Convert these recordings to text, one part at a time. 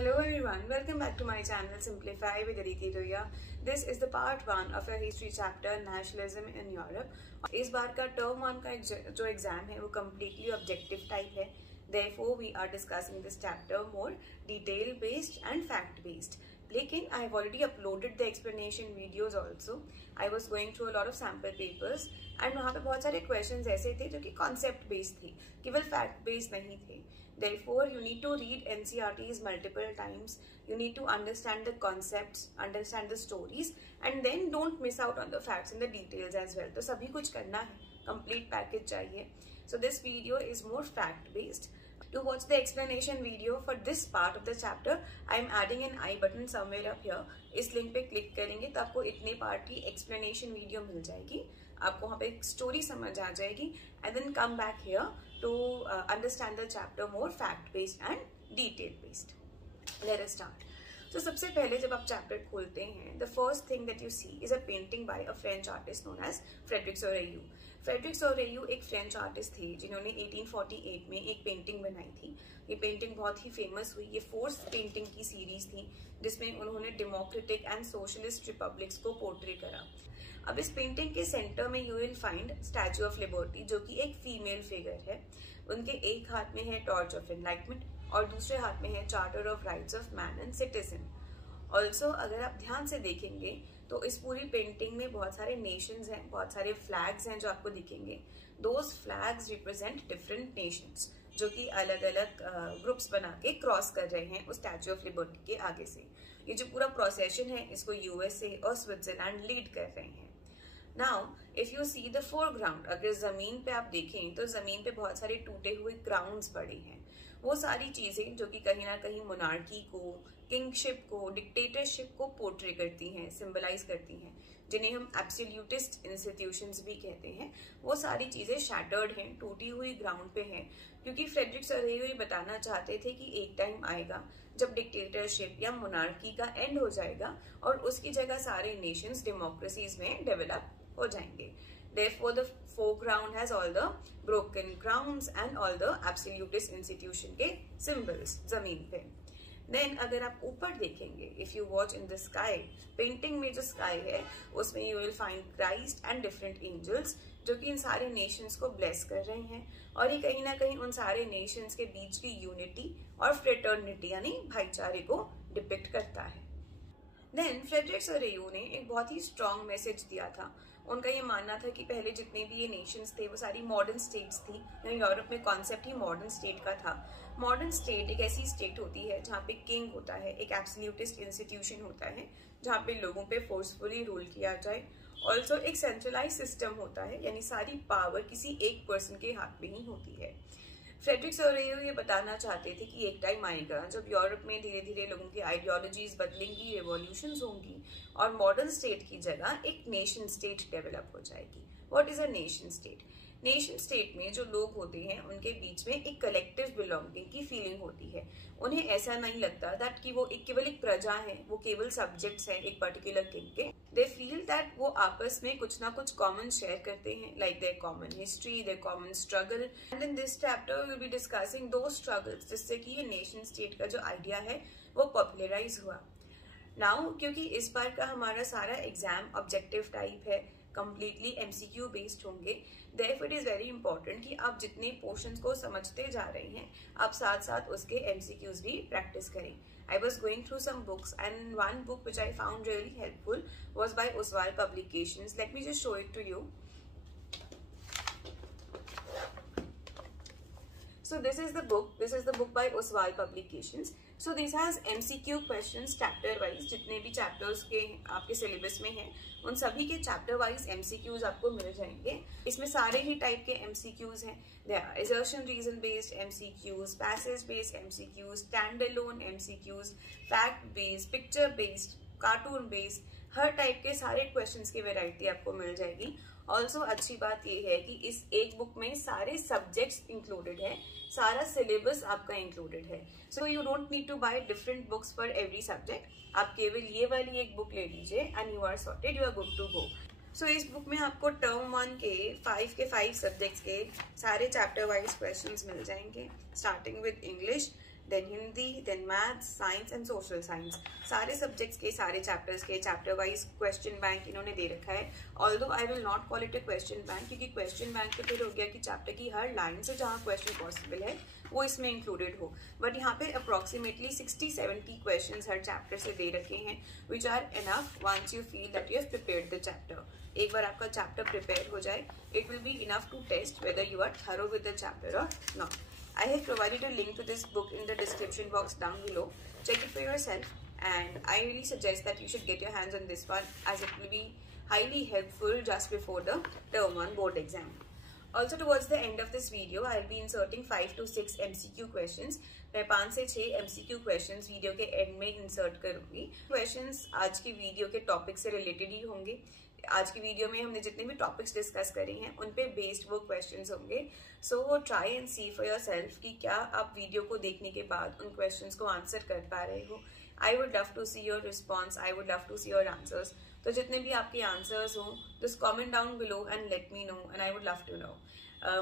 Hello everyone, welcome back to my channel Simplify with Aditi Roya. This is the part 1 of a history chapter Nationalism in Europe. इस बार का term 1 का जो exam है वो completely objective type है. Therefore we are discussing this chapter more detail based and fact based. लेकिन I have already uploaded the explanation videos also. I was going through a lot of sample papers and वहाँ पे बहुत सारे questions ऐसे थे जो कि concept based थे, केवल fact based नहीं थे. Therefore, you need to read NCERTs multiple times. You need to understand the concepts, understand the stories, and then don't miss out on the facts and the details as well. तो सभी कुछ करना है, complete package चाहिए. So this video is more fact based. To watch the explanation video for this part of the chapter, I am adding an I button somewhere up here. इस link पे click करेंगे तो आपको इतने part की explanation video मिल जाएगी. आपको वहाँ पे एक स्टोरी समझ आ जाएगी and then come back here to understand the chapter more fact based and detail based. Let us start. So सबसे पहले जब आप चैप्टर खोलते हैं, the first thing that you see is a painting by a French artist known as Frédéric Soreille. Frédéric Soreille एक French artist थे जिन्होंने 1848 में एक पेंटिंग बनाई थी. ये पेंटिंग बहुत ही फेमस हुई. ये फोर्थ पेंटिंग की सीरीज थी जिसमें उन्होंने डेमोक्रेटिक एंड सोशलिस्ट रिपब्लिक्स को पोर्ट्रे करा. अब इस पेंटिंग के सेंटर में you will find statue of liberty जो कि एक फीमेल फिगर है. उनके एक हाथ में है टॉर्च ऑफ एनलाइटमेंट और दूसरे हाथ में है charter of rights of man and citizen. Also अगर आप ध्यान से देखेंगे तो इस पूरी पेंटिंग में बहुत सारे नेशंस हैं, बहुत सारे फ्लैग्स हैं जो आपको दिखेंगे. Those flags represent different Nations जो कि अलग अलग ग्रुप्स बना के क्रॉस कर रहे हैं उस स्टैचू ऑफ लिबर्टी के आगे से. ये जो पूरा प्रोसेशन है इसको यूएसए और स्विट्जरलैंड लीड कर रहे हैं. Now if you see the foreground, अगर जमीन पे आप देखें तो जमीन पे बहुत सारे टूटे हुए क्राउन्स पड़े हैं. वो सारी चीजें जो कि कहीं ना कहीं मोनार्की को, किंगशिप को, डिक्टेटरशिप को पोर्ट्रे करती हैं, सिंबलाइज करती हैं, जिन्हें हम एब्सोल्यूटिस्ट इंस्टीट्यूशंस भी कहते हैं. वो सारी चीजें शैटर्ड हैं, टूटी हुई ग्राउंड पे हैं, क्योंकि फ्रेडरिक सोरेille ये बताना चाहते थे कि एक टाइम आएगा जब डिक्टेटरशिप या मोनार्की का एंड हो जाएगा और उसकी जगह सारे नेशंस डेमोक्रेसीज में डेवलप हो जाएंगे. Therefore, the foreground has all the broken crowns and all the absolutist institution के symbols जमीन पे. Then अगर आप ऊपर देखेंगे, if you watch in the sky, painting में जो sky है उसमें you will find Christ and different angels जो कि इन सारे नेशंस को ब्लेस कर रहे हैं और ये कहीं ना कहीं उन सारे नेशंस के बीच की यूनिटी और फ्रेटर्निटी यानी भाईचारे को डिपिक्ट करता है. देन फ्रेडरिक सोरेille ने एक बहुत ही स्ट्रॉन्ग मैसेज दिया था. उनका ये मानना था कि पहले जितने भी ये नेशंस थे वो सारी मॉडर्न स्टेट्स थी. यूरोप में कॉन्सेप्ट ही मॉडर्न स्टेट का था. मॉडर्न स्टेट एक ऐसी स्टेट होती है जहाँ पे किंग होता है, एक एब्सोल्यूटिस्ट इंस्टीट्यूशन होता है जहाँ पे लोगों पे फोर्सफुली रूल किया जाए. ऑल्सो एक सेंट्रलाइज सिस्टम होता है, यानी सारी पावर किसी एक पर्सन के हाथ में ही होती है. फ्रेडरिक सोरेille ये बताना चाहते थे कि एक टाइम आएगा जब यूरोप में धीरे धीरे लोगों की आइडियोलॉजीज बदलेंगी, रेवोल्यूशंस होंगी और मॉडर्न स्टेट की जगह एक नेशन स्टेट डेवलप हो जाएगी. What is a nation state? Nation state में जो लोग होते हैं उनके बीच में एक कलेक्टिव बिलोंगिंग की फीलिंग होती है. उन्हें ऐसा नहीं लगता दैट कि वो केवल एक प्रजा है, वो केवल सब्जेक्ट्स हैं एक पर्टिकुलर किंग के. दे फील दैट वो आपस में कुछ ना कुछ कॉमन शेयर करते हैं, like their common history, their common struggle. And in this chapter we will be discussing दो स्ट्रगल्स जिससे कि ये नेशन स्टेट का जो आइडिया है वो पॉपुलराइज हुआ. नाउ क्योंकि इस बार का हमारा सारा एग्जाम ऑब्जेक्टिव टाइप है, completely MCQ बेस्ड होंगे, therefore it is very important कि आप जितने पोर्शंस को समझते जा रहे हैं आप साथ साथ उसके MCQs भी प्रैक्टिस करें. I was going through some books and one book which I found really helpful was by Oswald Publications. Let me just show it to you. So this is the book by Oswald Publications. So this has MCQ questions chapter wise. जितने भी chapters के आपके syllabus में हैं उन सभी के chapter wise MCQs आपको मिल जाएंगे. इसमें सारे ही type के MCQs हैं. There are assertion reason based MCQs, passage based MCQs, standalone MCQs, fact based, picture based, cartoon based, हर टाइप के सारे क्वेश्चंस की वैरायटी आपको मिल जाएगी. ऑल्सो अच्छी बात यह है कि इस एक बुक में सारे सब्जेक्ट्स इंक्लूडेड है, सारा सिलेबस आपका इंक्लूडेड है. So you don't need to buy different books for every subject. आप केवल ये वाली एक बुक ले लीजिए and you are sorted, you are good to go. So इस बुक में आपको टर्म 1 के 5 सब्जेक्ट्स के सारे चैप्टर वाइज क्वेश्चंस मिल जाएंगे, starting with English, then Hindi, then maths, science and social science. सारे सब्जेक्ट्स के सारे चैप्टर्स के चैप्टर वाइज क्वेश्चन बैंक इन्होंने दे रखा है। Although I will not call it a question bank, क्योंकि क्वेश्चन बैंक तो फिर हो गया कि चैप्टर की हर लाइन से जहाँ क्वेश्चन पॉसिबल है वो इसमें इंक्लूडेड हो, बट यहाँ पे अप्रोक्सीमेटली 60-70 क्वेश्चंस हर चैप्टर से दे रखे हैं, which are enough once you feel that you have prepared the chapter. एक बार आपका चैप्टर प्रिपेयर हो जाए, it will be enough to test whether you are thorough with the chapter और not. I have provided a link to this book in the description box down below. Check it for yourself, and I really suggest that you should get your hands on this one, as it will be highly helpful just before the term 1 board exam. Also, towards the end of this video, I'll be inserting 5 to 6 MCQ questions. मैं 5 से 6 MCQ questions video के and में insert करूंगी। Questions आज की video के topic से related ही होंगे। आज की वीडियो में हमने जितने भी टॉपिक्स डिस्कस करे हैं उन पे बेस्ड वो क्वेश्चंस होंगे। So try and see for yourself कि क्या आप वीडियो को देखने के बाद उन क्वेश्चंस को आंसर कर पा रहे हो। I would love to see your response, I would love to see your answers. तो जितने भी आपके आंसर्स हो, just comment down below and let me know, and I would love to know.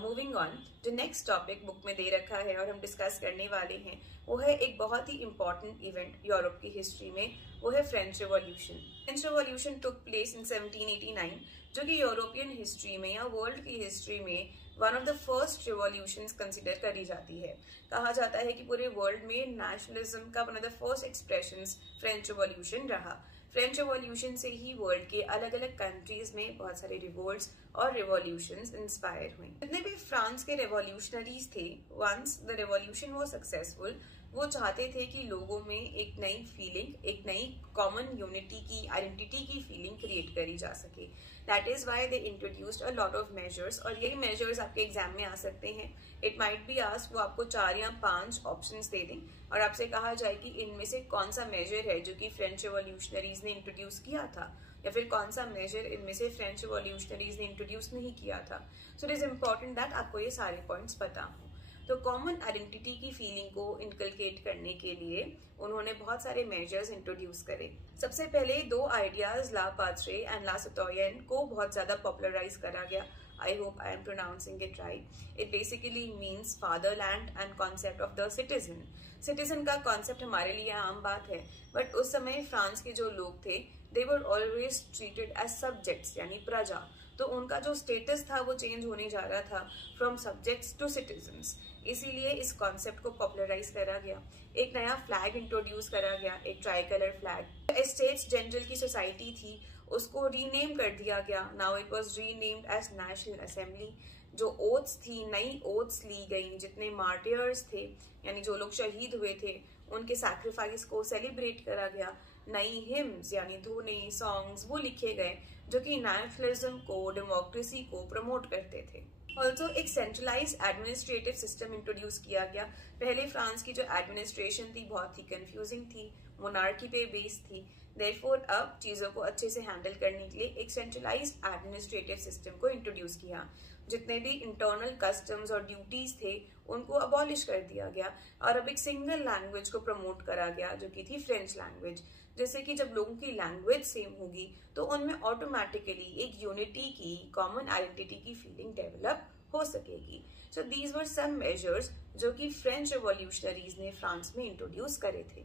Moving on, जो next topic book में दे रखा है और हम डिस्कस करने वाले हैं वो है एक बहुत ही इंपॉर्टेंट इवेंट यूरोप की हिस्ट्री में, वो है French revolution. French revolution took place in 1789, जो कि यूरोपियन हिस्ट्री में या वर्ल्ड की हिस्ट्री में one of the first revolutions consider करी जाती है। कहा जाता है कि पूरे वर्ल्ड में नेशनलिज्म का one of the first expressions French revolution रहा। फ्रेंच रिवॉल्यूशन से ही वर्ल्ड के अलग अलग कंट्रीज में बहुत सारे रिवोल्ट्स और रिवॉल्यूशंस इंस्पायर हुए। जितने भी फ्रांस के रिवॉल्यूशनरीज थे, once the revolution was successful, वो चाहते थे कि लोगों में एक नई फीलिंग, एक नई कॉमन यूनिटी की, आइडेंटिटी की फीलिंग क्रिएट करी जा सके। That is why they introduced a lot of measures, और यही मेजर्स आपके एग्जाम में आ सकते हैं। इट माइट बी आस्क्ड, वो आपको 4 या 5 ऑप्शंस दे दें और आपसे कहा जाए कि इनमें से कौन सा मेजर है जो कि फ्रेंच रिवॉल्यूशनरीज ने इंट्रोड्यूस किया था, या फिर कौन सा मेजर इनमें से फ्रेंच रिवॉल्यूशनरीज ने इंट्रोड्यूस नहीं किया था। So it is important that आपको ये सारे पॉइंट्स पता हो। तो कॉमन आइडेंटिटी की फीलिंग को इनकलकेट करने के लिए उन्होंने बहुत सारे मेजर्स इंट्रोड्यूस करे। सबसे पहले 2 आइडियाज, ला पात्रे एंड ला सिटोयन, को बहुत ज्यादा पॉपुलराइज करा गया। I hope I am pronouncing it right. It basically means fatherland and concept of the citizen. Citizen का कॉन्सेप्ट हमारे लिए आम बात है, बट उस समय फ्रांस के जो लोग थे, they were always treated as subjects, यानी प्रजा। तो उनका जो स्टेटस था वो चेंज होने जा रहा था फ्रॉम सब्जेक्ट्स टू सिटीजन्स। इसीलिए इस कॉन्सेप्ट को पॉपुलराइज करा गया। एक नया फ्लैग इंट्रोड्यूस करा गया, एक tricolour flag. States general की सोसाइटी थी, उसको रीनेम कर दिया गया। Now it was renamed as national assembly. जो ओथ्स थी, नई ओथ्स ली गई। जितने मार्टियर्स थे, यानी जो लोग शहीद हुए थे, उनके सैक्रिफाइस को सेलिब्रेट करा गया। नई हिम्स यानी धुने, सॉन्ग्स वो लिखे गए जो कि नेशनलिज्म को, डेमोक्रेसी को प्रमोट करते थे। ऑल्सो एक सेंट्रलाइज एडमिनिस्ट्रेटिव सिस्टम इंट्रोड्यूस किया गया। पहले फ्रांस की जो एडमिनिस्ट्रेशन थी बहुत ही कंफ्यूजिंग थी, मोनार्की पे बेस्ड थी। देयरफॉर अब चीजों को अच्छे से हैंडल करने के लिए एक सेंट्रलाइज एडमिनिस्ट्रेटिव सिस्टम को इंट्रोड्यूस किया। जितने भी इंटरनल कस्टम्स और ड्यूटीज थे उनको अबॉलिश कर दिया गया, और अब एक सिंगल लैंग्वेज को प्रमोट करा गया जो कि थी फ्रेंच लैंग्वेज। जैसे कि जब लोगों की लैंग्वेज सेम होगी तो उनमें ऑटोमेटिकली एक यूनिटी की, कॉमन आइडेंटिटी की फीलिंग डेवलप हो सकेगी। So these were some measures जो कि फ्रेंच रिवॉल्यूशनरीज ने फ्रांस में इंट्रोड्यूस करे थे।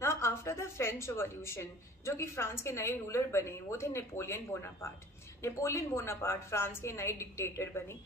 Now after the French revolution, जो कि फ्रांस के नए रूलर बने वो थे Napoleon Bonaparte. Napoleon Bonaparte France के नए डिक्टेटर बने,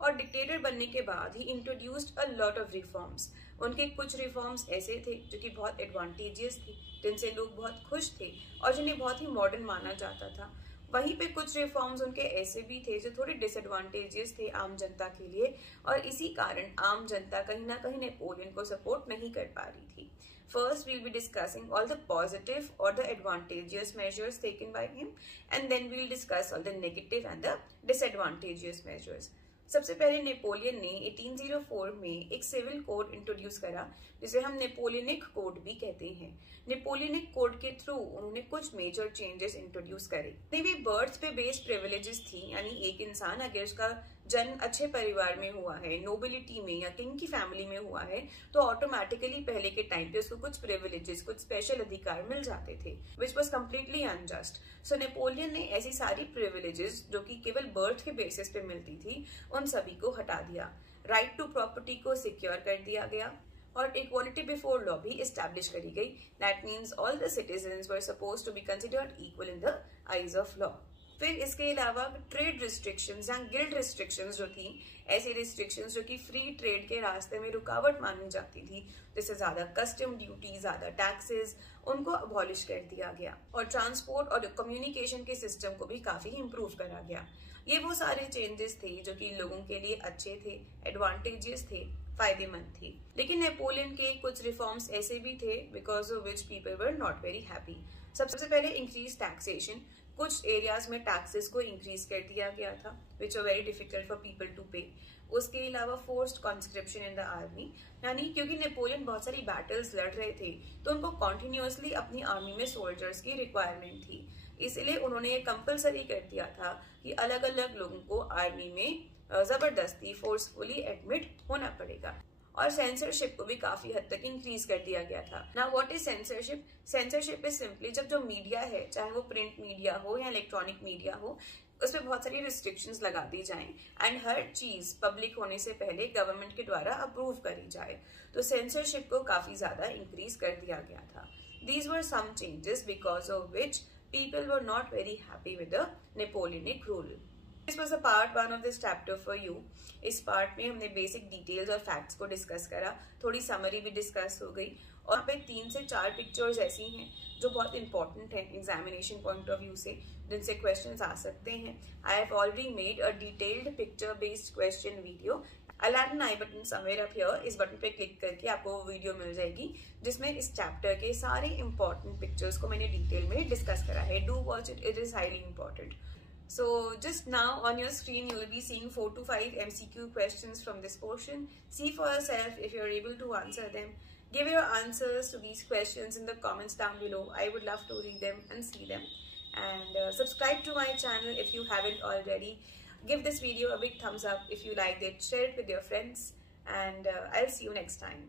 और डिक्टेटर बनने के बाद ही introduced a lot of reforms. उनके कुछ रिफॉर्म्स ऐसे थे जो कि बहुत एडवांटेजियस थे, जिनसे लोग बहुत खुश थे और जिन्हें बहुत ही मॉडर्न माना जाता था। वहीं पे कुछ रिफॉर्म्स उनके ऐसे भी थे जो थोड़े डिसएडवांटेजियस थे आम जनता के लिए, और इसी कारण आम जनता कहीं ना कहीं नेपोलियन को सपोर्ट नहीं कर पा रही थी। First, we'll be discussing all the positive or the advantageous measures taken by him, and then we'll discuss all the negative and the disadvantageous measures. सबसे पहले नेपोलियन ने 1804 में एक सिविल कोड इंट्रोड्यूस करा, जिसे हम नेपोलियनिक कोड भी कहते हैं। नेपोलियनिक कोड के थ्रू उन्होंने कुछ मेजर चेंजेस इंट्रोड्यूस करे। भी बर्थ पे बेस्ड प्रिविलेजेस थी, यानी एक इंसान अगर उसका जन्म अच्छे परिवार में हुआ है, नोबिलिटी में या किंग की फैमिली में हुआ है, तो ऑटोमेटिकली पहले के टाइम पे उसको कुछ प्रिविलेजेस, कुछ स्पेशल अधिकार मिल जाते थे, which was completely unjust. So Napoleon ने ऐसी सारी प्रिविलेजेस जो कि केवल बर्थ के बेसिस पे मिलती थी, उन सभी को हटा दिया। राइट टू प्रॉपर्टी को सिक्योर कर दिया गया। और इक्वालिटी बिफोर लॉ भी इस्टेब्लिश करी गई। That means all the citizens were suppose to be considered equal in the eyes of law. फिर इसके अलावा ट्रेड रिस्ट्रिक्शंस या गिल्ड रिस्ट्रिक्शंस जो थी, ऐसी रिस्ट्रिक्शंस जो कि फ्री ट्रेड के रास्ते में रुकावट मानी जाती थी, जैसे ज्यादा कस्टम ड्यूटी, ज्यादा टैक्सेस, उनको अबॉलिश कर दिया गया। और ट्रांसपोर्ट और कम्युनिकेशन के सिस्टम को भी काफी इम्प्रूव करा गया। ये वो सारे चेंजेस थे जो कि लोगों के लिए अच्छे थे, एडवांटेजेस थे, फायदेमंद थी। लेकिन नेपोलियन के कुछ रिफॉर्म्स ऐसे भी थे because of which people were not very happy. सबसे पहले इंक्रीज टैक्सेशन। कुछ एरियाज में टैक्सेस को इंक्रीज कर दिया गया था which are very difficult for people to pay. उसके अलावा forced conscription in the army, यानी क्योंकि नेपोलियन बहुत सारी बैटल्स लड़ रहे थे तो उनको कॉन्टिन्यूसली अपनी आर्मी में सोल्जर्स की रिक्वायरमेंट थी, इसलिए उन्होंने ये कंपलसरी कर दिया था कि अलग अलग लोगों को आर्मी में जबरदस्ती फोर्सफुली एडमिट होना पड़ेगा। और सेंसरशिप को भी काफी हद तक इंक्रीज कर दिया गया था। Now what is censorship? Censorship is simply जब जो मीडिया है, चाहे वो प्रिंट मीडिया हो या इलेक्ट्रॉनिक मीडिया हो, उसमें बहुत सारी रिस्ट्रिक्शंस लगा दी जाएं एंड हर चीज पब्लिक होने से पहले गवर्नमेंट के द्वारा अप्रूव करी जाए। तो सेंसरशिप को काफी ज्यादा इंक्रीज कर दिया गया था। These were some changes because of which people were not very happy with the Napoleonic rule. This was a part 1 of this chapter for you. इस पार्ट में हमने बेसिक डिटेल्स और फैक्ट्स को डिस्कस करा, थोड़ी समरी भी discuss हो गई, और यहाँ पे 3 से 4 पिक्चर्स ऐसी हैं जो बहुत इंपॉर्टेंट हैं एग्जामिनेशन पॉइंट ऑफ व्यू से, जिनसे क्वेश्चंस आ सकते हैं। I have already made a detailed picture based question video. I'll add an I button somewhere up here. इस बटन पे क्लिक करके आपको वो वीडियो मिल जाएगी जिसमें इस चैप्टर के सारे इंपॉर्टेंट पिक्चर्स को मैंने डिटेल में डिस्कस करा है। Do watch it, it is highly important. So just now on your screen you will be seeing 4 to 5 MCQ questions from this portion. See for yourself if you are able to answer them. Give your answers to these questions in the comments down below. I would love to read them and see them. And subscribe to my channel if you haven't already. Give this video a big thumbs up if you liked it. Share it with your friends, and I'll see you next time.